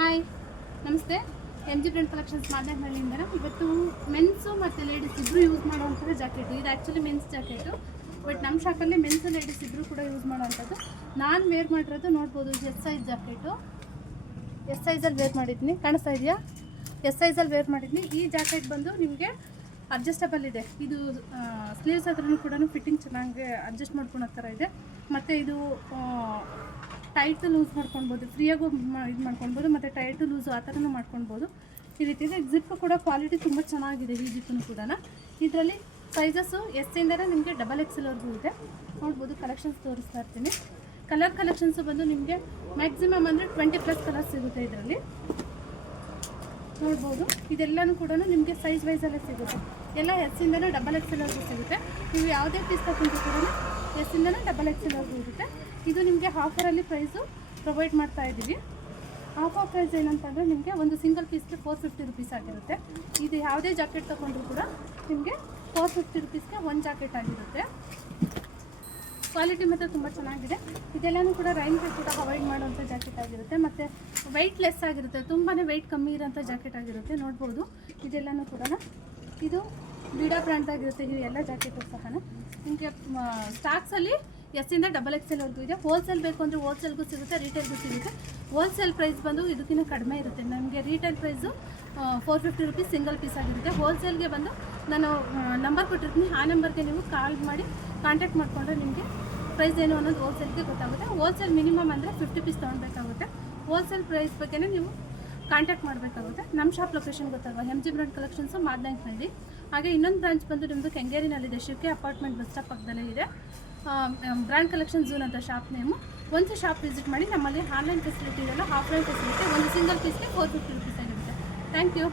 Hi, ನಮಸ್ತೆ. M G brand collections ಮಾದನಹಳ್ಳಿಯಿಂದ ಇವತ್ತು ಮೆನ್ಸು ಮತ್ತು ಲೇಡೀಸ್ ಇಬ್ಬರು ಯೂಸ್ ಮಾಡೋವಂಥದ್ದು ಜಾಕೆಟು. ಇದು ಆ್ಯಕ್ಚುಲಿ ಮೆನ್ಸ್ ಜಾಕೆಟು, ಬಟ್ ನಮ್ಮ ಶಾಪಲ್ಲಿ ಮೆನ್ಸು ಲೇಡೀಸ್ ಇಬ್ಬರು ಕೂಡ ಯೂಸ್ ಮಾಡೋವಂಥದ್ದು. ನಾನು ವೇರ್ ಮಾಡಿರೋದು ನೋಡ್ಬೋದು, ಎಸ್ ಸೈಜ್ ಜಾಕೆಟು. ಎಸ್ ಸೈಜಲ್ಲಿ ವೇರ್ ಮಾಡಿದ್ದೀನಿ, ಕಾಣಿಸ್ತಾ ಇದೆಯಾ? ಎಸ್ ಸೈಜಲ್ಲಿ ವೇರ್ ಮಾಡಿದ್ದೀನಿ. ಈ ಜಾಕೆಟ್ ಬಂದು ನಿಮಗೆ ಅಡ್ಜಸ್ಟಬಲ್ ಇದೆ. ಇದು ಸ್ಲೀವ್ಸ್ ಹತ್ರನೂ ಕೂಡ ಫಿಟ್ಟಿಂಗ್ ಚೆನ್ನಾಗಿ ಅಡ್ಜಸ್ಟ್ ಮಾಡ್ಕೊಳೋ ಥರ ಇದೆ. ಮತ್ತು ಇದು ಟೈಟು ಲೂಸ್ ಮಾಡ್ಕೊಳ್ಬೋದು, ಫ್ರೀಯಾಗೂ ಇದು ಮಾಡ್ಕೊಳ್ಬೋದು, ಮತ್ತು ಟೈಟು ಲೂಸು ಆ ಥರನೂ ಮಾಡ್ಕೊಳ್ಬೋದು. ಈ ರೀತಿ ಇದೆ. ಜಿಪ್ಪು ಕೂಡ ಕ್ವಾಲಿಟಿ ತುಂಬ ಚೆನ್ನಾಗಿದೆ. ಈ ಜಿಪ್ಪು ಕೂಡ ಇದರಲ್ಲಿ ಸೈಜಸ್ಸು ಎಸ್ಸಿಂದನೇ ನಿಮಗೆ ಡಬಲ್ ಎಕ್ಸೆಲ್ವರೆಗೂ ಇದೆ. ನೋಡ್ಬೋದು, ಕಲೆಕ್ಷನ್ಸ್ ತೋರಿಸ್ತಾ ಇರ್ತೀನಿ. ಕಲೆಕ್ಷನ್ಸು ಬಂದು ನಿಮಗೆ ಮ್ಯಾಕ್ಸಿಮಮ್ ಅಂದರೆ 20+ ಕಲರ್ಸ್ ಸಿಗುತ್ತೆ ಇದರಲ್ಲಿ. ನೋಡ್ಬೋದು, ಇದೆಲ್ಲನೂ ಕೂಡ ನಿಮಗೆ ಸೈಜ್ ವೈಸಲ್ಲೇ ಸಿಗುತ್ತೆ. ಎಲ್ಲ ಎಸ್ಸಿಂದನೇ ಡಬಲ್ ಎಕ್ಸೆಲ್ವರೆಗೂ ಸಿಗುತ್ತೆ. ನೀವು ಯಾವುದೇ ಪೀಸ್ ತಗೊಂಡ್ರು ಕೂಡ ಎಸ್ಸಿಂದನೇ ಡಬಲ್ ಎಕ್ಸೆಲ್ವರೆಗೂ ಇರುತ್ತೆ. ಇದು ನಿಮಗೆ ಆಫರಲ್ಲಿ ಪ್ರೈಸು ಪ್ರೊವೈಡ್ ಮಾಡ್ತಾ ಇದ್ದೀವಿ. ಆಫರ್ ಪ್ರೈಸ್ ಏನಂತಂದರೆ ನಿಮಗೆ ಒಂದು ಸಿಂಗಲ್ ಪೀಸ್ಗೆ 450 ರುಪೀಸ್ ಆಗಿರುತ್ತೆ. ಇದು ಯಾವುದೇ ಜಾಕೆಟ್ ತೊಗೊಂಡ್ರು ಕೂಡ ನಿಮಗೆ 450 ರುಪೀಸ್ಗೆ ಒಂದು ಜಾಕೆಟ್ ಆಗಿರುತ್ತೆ. ಕ್ವಾಲಿಟಿ ಮಾತ್ರ ತುಂಬ ಚೆನ್ನಾಗಿದೆ. ಇದೆಲ್ಲನೂ ಕೂಡ ರೈನ್ಗೆ ಕೂಡ ಅವಾಯ್ಡ್ ಮಾಡುವಂಥ ಜಾಕೆಟ್ ಆಗಿರುತ್ತೆ. ಮತ್ತು ವೆಯ್ಟ್ ಲೆಸ್ ಆಗಿರುತ್ತೆ, ತುಂಬಾ ವೆಯ್ಟ್ ಕಮ್ಮಿ ಇರೋಂಥ ಜಾಕೆಟ್ ಆಗಿರುತ್ತೆ. ನೋಡ್ಬೋದು, ಇದೆಲ್ಲನೂ ಕೂಡ ಇದು ಬೀಡಾ ಬ್ರ್ಯಾಂಡ್ದಾಗಿರುತ್ತೆ. ಇವು ಎಲ್ಲ ಜಾಕೆಟು ಸಹ ನಿಮಗೆ ಸ್ಟಾಕ್ಸಲ್ಲಿ ಎಸ್ಸಿಂದ ಡಬಲ್ ಎಕ್ಸೆಲ್ವರೆಗೂ ಇದೆ. ಹೋಲ್ಸೇಲ್ ಬೇಕು ಅಂದರೆ ಹೋಲ್ಸೇಲ್ಗೂ ಸಿಗುತ್ತೆ, ರೀಟೇಲ್ಗೂ ಸಿಗುತ್ತೆ. ಹೋಲ್ಸೇಲ್ ಪ್ರೈಸ್ ಬಂದು ಇದಕ್ಕಿಂತ ಕಡಿಮೆ ಇರುತ್ತೆ. ನಮಗೆ retail price 450 rupees single piece ಆಗಿರುತ್ತೆ. ಹೋಲ್ಸೇಲ್ಗೆ ಬಂದು ನಾನು ನಂಬರ್ ಕೊಟ್ಟಿರ್ತೀನಿ, ಆ ನಂಬರ್ಗೆ ನೀವು ಕಾಲ್ ಮಾಡಿ ಕಾಂಟ್ಯಾಕ್ಟ್ ಮಾಡಿಕೊಂಡ್ರೆ ನಿಮಗೆ ಪ್ರೈಸ್ ಏನು ಅನ್ನೋದು ಹೋಲ್ಸೇಲ್ಗೆ ಗೊತ್ತಾಗುತ್ತೆ. ಹೋಲ್ಸೇಲ್ ಮಿನಿಮಮ್ ಅಂದರೆ 50 ಪೀಸ್ ತೊಗೊಳ್ಬೇಕಾಗುತ್ತೆ. ಹೋಲ್ಸೇಲ್ ಪ್ರೈಸ್ ಬಗ್ಗೆನೇ ನೀವು ಕಾಂಟ್ಯಾಕ್ಟ್ ಮಾಡಬೇಕಾಗುತ್ತೆ. ನಮ್ಮ ಶಾಪ್ ಲೊಕೇಶನ್ ಗೊತ್ತಲ್ವ, M G brand collections Madanahalli. ಹಾಗೆ ಇನ್ನೊಂದು ಬ್ರಾಂಚ್ ಬಂದು ನಿಮ್ಮದು ಕೆಂಗೇರಿನಲ್ಲಿದೆ, ಶಿವಕೆ ಅಪಾರ್ಟ್ಮೆಂಟ್ ಬಸ್ ಸ್ಟಾಪ್ ಪಕ್ಕದಲ್ಲೇ ಇದೆ. ಬ್ರ್ಯಾಂಡ್ ಕಲೆಕ್ಷನ್ ಝೋನ್ ಅಂತ ಶಾಪ್ ನೇಮು. ಒಂದು ಶಾಪ್ ವಿಸಿಟ್ ಮಾಡಿ. ನಮ್ಮಲ್ಲಿ ಆನ್ಲೈನ್ ಫೆಸಿಲಿಟಿ ಇರಲ್ಲ, ಆಫ್ಲೈನ್ ಫೆಸಿಲಿಟಿ. ಒಂದು ಸಿಂಗಲ್ ಪೀಸ್ಗೆ 450 ರುಪೀಸ್ ಆಗಿರುತ್ತೆ. Thank you.